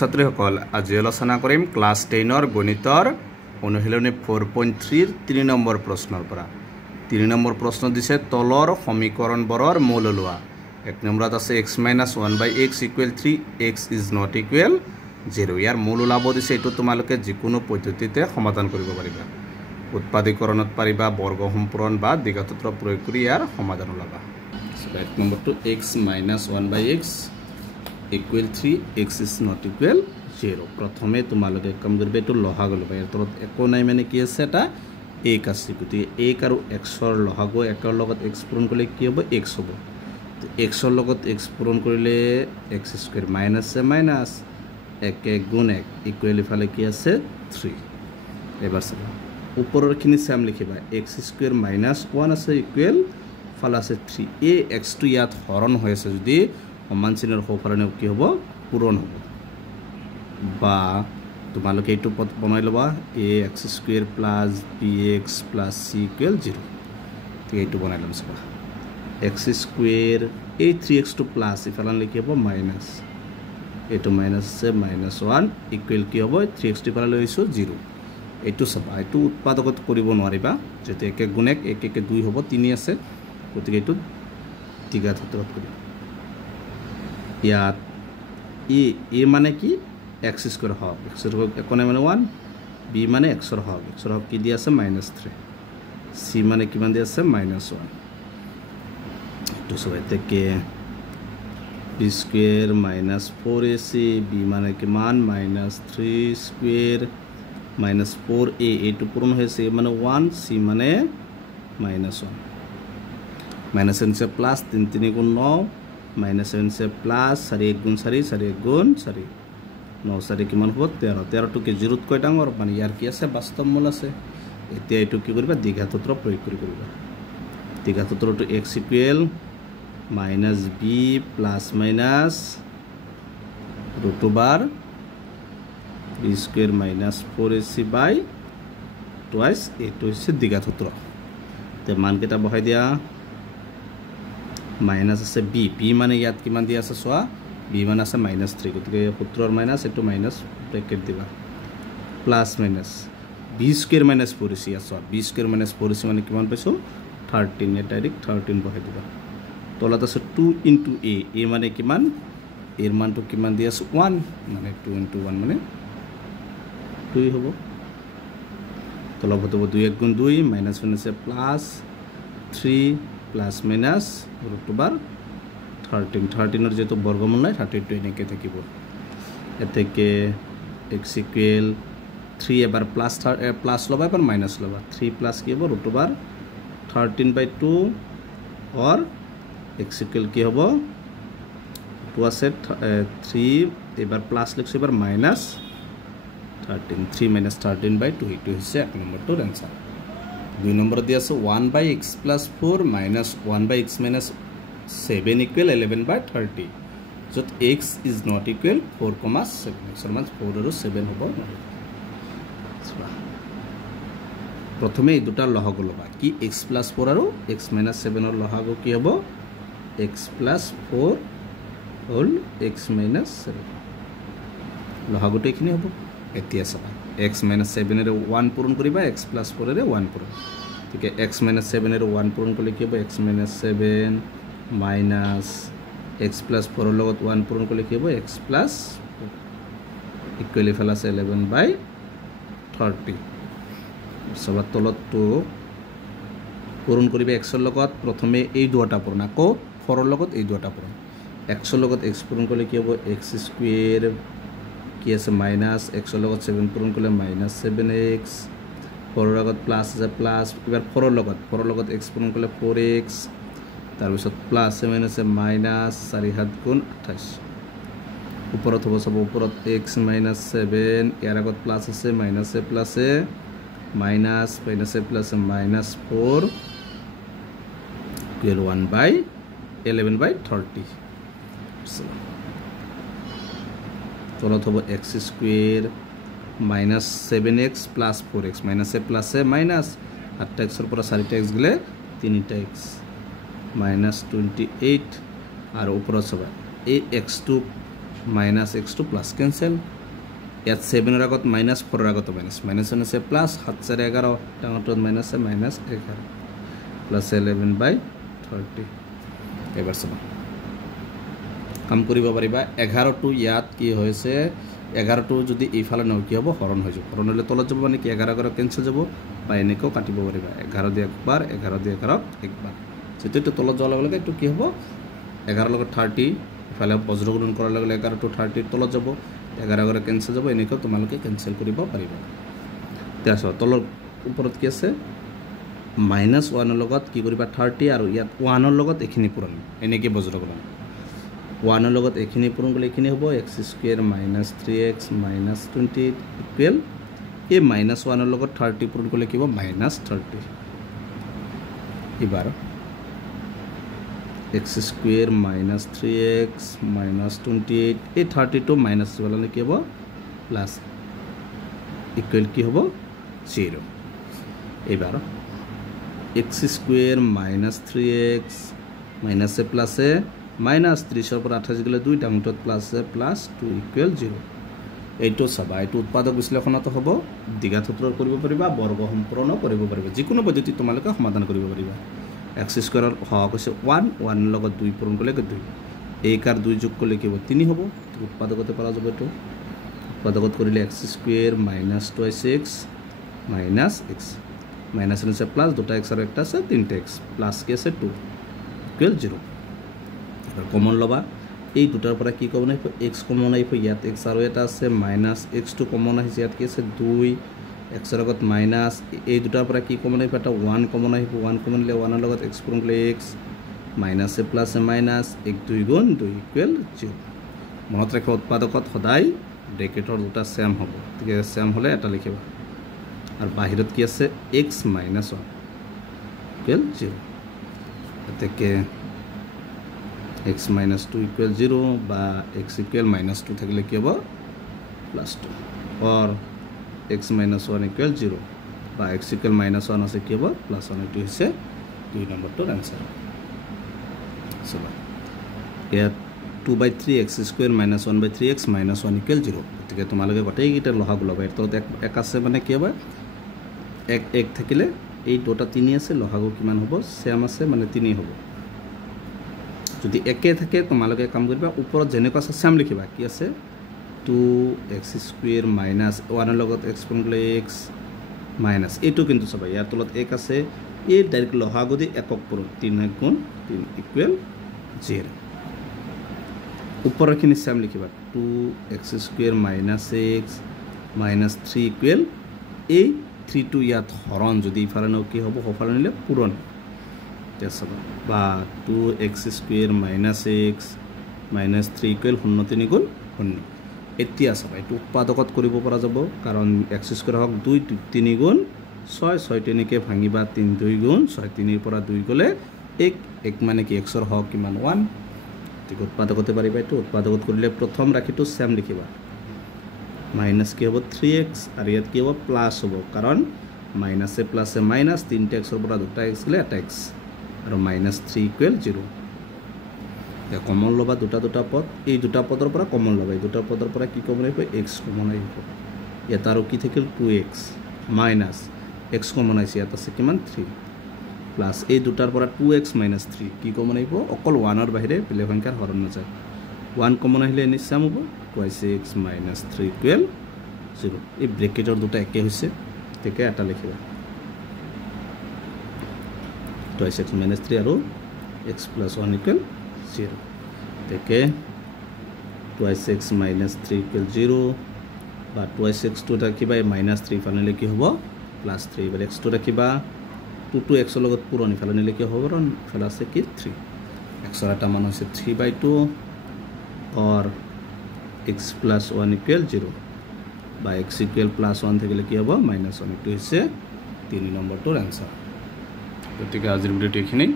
ছাত্ৰীসকল আজি আলোচনা কৰিম ক্লাছ 10 গণিতৰ অনুশীলনী 4.3 3 নম্বৰ প্ৰশ্নৰ পৰা 3 নম্বৰ প্ৰশ্ন দিছে তলৰ সমীকৰণবোৰৰ মূল লোৱা 1 নম্বৰত আছে x - 1/x = 3 x is not equal 0 ইয়াৰ মূল ওলাব দিছে এটো তোমালোকে যিকোনো পদ্ধতিতে সমাধান কৰিব পাৰিবা উৎপাদীকৰণত পাৰিবা বৰ্গ সম্পূৰণ বা দ্বিঘাতত্ব প্ৰয়োগ কৰি ইয়াৰ সমাধান ওলাবা 1 নম্বৰটো x - 1/x equal 3 x is not equal 0 প্ৰথমে তোমালোকে কাম কৰিবা এটো লহাগ লবা এৰ তলত একো নাই মানে কি আছে এটা a আছে গতি a আৰু x ৰ লহাগ একৰ লগত x পূৰণ কৰিলে কি হ'ব x হ'ব তো x ৰ লগত x পূৰণ কৰিলে x স্কয়াৰ মাইনাস আছে মাইনাস 1 গুণ 1 ইকুৱেল ইফালে কি আছে 3 এবাৰ চাবা ওপৰৰ খিনি সাম লিখিবা x স্কয়াৰ মাইনাস 1 আছে ইকুৱেল ফালে আছে 3 a x টো ইয়াত হৰণ হৈ আছে যদি সমান চিনৰ হোফাৰণে কি হ'ব পূৰণ হ'ব বা তোমালোকে এইটো পদ বনাই লবা ax square plus bx plus c equal 0 ঠিক এইটো বনাই লম সবা x স্কয়াৰ a 3x টো প্লাস ইফালে লিখি হ'ব মাইনাস এইটো মাইনাস আছে -1 ইকুৱেল কি হ'ব 3x টো ইফালে লৈছো 0 এইটো সবা এইটো উৎপাদকত কৰিব নোৱাৰিবা যেতে 1 গুণ 1 1 2 হ'ব 3 আছে গতিকে এইটো দ্বিঘাতত্বত কৰিব ইয়াত a মানে কি x স্কয়ার হক x এর হক একনে মানে 1 b মানে x এর হক কি দি আছে -3 c মানে কিমান দি আছে -1 তো সবাই থেকে b স্কয়ার -4ac b মানে কিমান -3 স্কয়ার -4a এটো পূরণ হয়েছে মানে 1 c মানে -1 -n से प्लस 3 3 गुण 9 -7 से प्लस 4 1 गुण 4 4 1 गुण 4 9 4 কিমান হ'ব 13 13 টু কি 0 কয় ডাঙৰ মানে ইয়াৰ কি আছে বাস্তৱ মূল আছে এতিয়া এটো কি কৰিবা দ্বিঘাতত্ব প্ৰয়োগ কৰিবা দ্বিঘাতত্ৰটো x equal -b plus minus √b square -4ac বাই টুৱাইস এটো হৈছে দ্বিঘাতত্র তে মান কেটা বহাই দিয়া মাইনাস আছে b b মানে ইয়াত কিমান দিয়া আছে সোয়া b মানে আছে -3 গতিকে সূত্ৰৰ মাইনাস এটো মাইনাস ব্র্যাকেট দিবা plus minus b square -4c আছে b স্কয়ার -4c মানে কিমান পাইছো 13 এ ডাইরেক্ট 13 বহাই দিবা তলত আছে 2 * a a মানে কিমান এর মানটো কিমান দিয়া আছে 1 মানে 2 * 1 মানে 2 হ'ব তলত হ'ব 2 1 গুণ 2 -1 আছে প্লাস 3 প্লাস মাইনাস √13 13 এর যেহেতু বর্গমূল নাই 32 এনেকে থাকিব এতেকে x ইকুৱেল 3 এবাৰ প্লাস লবা এবাৰ মাইনাস লবা 3 প্লাস কি হ'ব √13/2 और x ইকুৱেল কি হ'ব 2 আছে 3 এবাৰ প্লাস লিখছো এবাৰ মাইনাস 13 3 - 13/2 এটো হৈছে 1 নম্বৰটোৰ आंसर 2 নম্বৰ দিয়া আছে 1/x + 4 - 1/x - 7 = 11/30 যত x is not equal 4,7 x মান 4 আৰু 7 হ'ব প্ৰথমে এই দুটা লহগ লবা কি x + 4 আৰু x - 7 ৰ লহগ কি হ'ব x + 4 হ'ল x - 7 লহগটো এখিনি হ'ব এতিয়া চাবা x - 7 এর 1 পূরণ করিবা x + 4 এর 1 পূরণ ঠিক আছে x - 7 এর 1 পূরণ করলে কি হবে x - 7 মাইনাস x + 4 এর লগত 1 পূরণ করলে কি হবে x + ইকুয়াল ইফালে আছে 11/30 সবার তলত তো পূরণ করিবা x এর লগত প্রথমে এই দুটা পূরণ আকো 4 এর লগত এই দুটা পূরণ x এর লগত x পূরণ করলে কি হবে x স্কয়ার কি আছে মাইনাস x এর লগত 7 পূরণ করলে -7x 4 এর লগত প্লাস আছে প্লাস এবার 4 এর লগত x পূরণ করলে 4x তার পিছত প্লাস 7 আছে মাইনাস 4 7 গুণ 28 উপৰত হ'ব সব উপৰত x - 7 ইয়াৰ আগত প্লাস আছে মাইনাস এ প্লাস এ মাইনাস -এ প্লাস -4 ইকুয়াল 1/11/30 তলত হ'ব x স্কয়ার -7x + 4x - এ প্লাস এ মাইনাস 8x এর পৰা 4x গলে 3x -28 আৰ উপৰত সবা এই x টো মাইনাস x2 প্লাস ক্যান্সেল ইয়াত 7 এর আগত মাইনাস 4 এর আগত মাইনাস মাইনাস আছে প্লাস 7 4 11 টাঙাটোত মাইনাস আছে মাইনাস 11 প্লাস 11/30 এবাৰ চাবা কাম কৰিব পাৰিবা 11 টু ইয়াত কি হৈছে 11 টু যদি ইফালে নাও কি হ'ব হৰণ হৈ যাব হৰণ হলে তলত যাব মানে কি 11 11 ক্যান্সেল যাব বা এনেকৈ কাটিব পাৰিবা 11 দিয়ে একবাৰ 11 দিয়ে 11 একবাৰ যেটো তলত যোৱাৰ লগে লগে এটো কি হ'ব 11 লগত 30 ইফালে বজ্ৰগুণন কৰাৰ লগে লগে 11 টু 30 তলত যাব 11 11 ক্যান্সেল যাব এনেকৈ তোমালোকে ক্যান্সেল কৰিব পাৰিবা তেছো তলৰ ওপৰত কি আছে -1 ৰ লগত কি কৰিবা 30 আৰু ইয়াত 1 ৰ লগত এখিনি পূৰণ এনেকৈ বজ্ৰগুণন 1 ৰ লগত এখিনি পূৰণ কৰিলে এখিনি হ'ব x² - 3x - 20 ইকুৱেল এই -1 ৰ লগত 30 পূৰণ কৰিলে কি হ'ব -30 এবাৰ x² - 3x - 28 এই 30 টো মাইনাস বললে কি হ'ব প্লাস ইকুৱেল কি হ'ব 0 এবাৰ x² - 3x মাইনাস এ প্লাস এ -30 ৰ পৰা 28 গলে 2 ডাঙটোত প্লাস এ প্লাস 2 ইকুৱেল 0 এইটো সবা এইটো উৎপাদক বিশ্লেষণত হ'ব দ্বিঘাত সূত্ৰ কৰিব পাৰিবা বৰ্গ সম্পূৰ্ণ কৰিব পাৰিবা যিকোনো পদ্ধতি তোমালোকে সমাধান কৰিব পাৰিবা x² ৰ হক হৈছে 1 1 লগত 2 পূৰণ কৰিলে 2 1 আর 2 যোগ করলে কি হবে 3 হবে উৎপাদকতে পারা যাবে তো উৎপাদকত করিলে x² - 2x minus x minus আছে প্লাস দুটা x আর একটা আছে তিনটা x প্লাস কি আছে 2 ইকুয়াল 0 এবার কমন লবা এই দুটার পৰা কি কমন আইব x কমন আইব ইয়াত x আর এটা আছে মাইনাস x2 কমন আছে ইয়াত কি আছে 2 x এর লগত মাইনাস এই দুটাৰ পৰা কি কমন আইব এটা 1 কমন আইব 1 কমন লে 1 এর লগত x পূৰণ কৰিলে x মাইনাস এ প্লাস এ মাইনাস 1 2 গুণ 2 ইকুয়াল 0 মনত ৰাখিব উৎপাদকত সদায় ব্ৰেকেটৰ দুটা সেম হ'ব ঠিক আছে সেম হলে এটা লিখিবা আর বাহিৰত কি আছে x - 1 ইকুয়াল 0 এতেকে x - 2 ইকুয়াল 0 বা x ইকুয়াল -2 থাকিলে কি হ'ব +2 or x - 1 ইকুয়াল 0 বা x ইকুয়াল -1 আছে কি হ'ব +1 এটো হৈছে 2 নম্বৰটোৰ आंसर সবা ইয়াত 2/3 x² - 1/3x - 1 ইকুয়াল 0 গতিকে তোমালোকে গটেই কিটা লহাগ লবা এত এক আছে মানে কি হ'ব 1 1 থাকিলে এই দুটা 3 আছে লহাগো কিমান হ'ব সেম আছে মানে 3 হ'ব যদি একে থাকে তোমালোকে কাম কৰিবা ওপৰত যেনেকৈ আছে সেম লিখিবা কি আছে 2x² - 1 এৰ লগত x পূৰণ কৰিলে x মাইনাস এইটো কিন্তু সবাই ইয়াৰ তলত 1 আছে এই ডাইৰেক্ট লহাগো দি একক পূৰণ 3 গুণ 3 ইকুয়াল 0 উপৰখিনি সেম লিখিবা 2x² - x - 3 ইকুয়াল এই 3 টু ইয়াত হৰণ যদি ইফালে নাও কি হ'ব হফালে নিলে পূৰণ তেছবা বা 2x² - x - 3 ইকুয়াল 0 3 গুণ 0 এতিয়া সবাই এইটো উৎপাদকত কৰিব পৰা যাব কাৰণ x² হক 2 3 গুণ 6 6 3 কে ভাঙিবা 3 2 গুণ 6 3 এর পৰা 2 গলে 1 1 মানে কি x এৰ হক কিমান 1 ঠিক উৎপাদকতে পাৰিবা এইটো উৎপাদকত কৰিলে প্ৰথম ৰাখিটো সেম লিখিবা মাইনাস কি হ'ব 3x আৰ ইয়াত কি হ'ব প্লাস হ'ব কাৰণ মাইনাস এ প্লাস এ মাইনাস 3টা x এৰ পৰা দুটা x গলে এটা x are -3 equal 0 a common লবা দুটা দুটা পদ এই দুটা পদৰ পৰা কমন লবা এই দুটা পদৰ পৰা কি কমন আইব x কমন আইব ইয়াত আৰু কি থাকিল 2x মাইনাস x কমন আইছে ইয়াত আছে কিমান 3 প্লাস এই দুটাৰ পৰা 2x - 3 কি কমন আইব অকল 1 ৰ বাহিৰে বেলেগ সংখ্যাৰ হৰণ নাযায় 1 কমন আহিলে নিশ্চয় হ'ব 2x - 3 ইকুয়াল 0 এই ব্ৰেকেটৰ দুটা একে হৈছে তেকে এটা লিখিবা 2x - 3 আৰু x + 1 ইকুয়াল 0 তেকে 2x - 3 ইকুয়াল 0 বা 2x টো ৰাখিবা -3 ফালে নিলে কি হ'ব +3 এবাৰ x টো ৰাখিবা 2 x লগত পূৰণ ফালে নিলে কি হ'ব ৰন ফালে আছে কি 3 x ৰ এটা মান হৈছে 3/2 और x + 1 ইকুয়াল 0 বা x ইকুয়াল +1 থাকিলে কি হ'ব -1 এটো হৈছে 3 নম্বৰটোৰ आंसर গতিকে আজিৰ ভিডিওটো এখিনি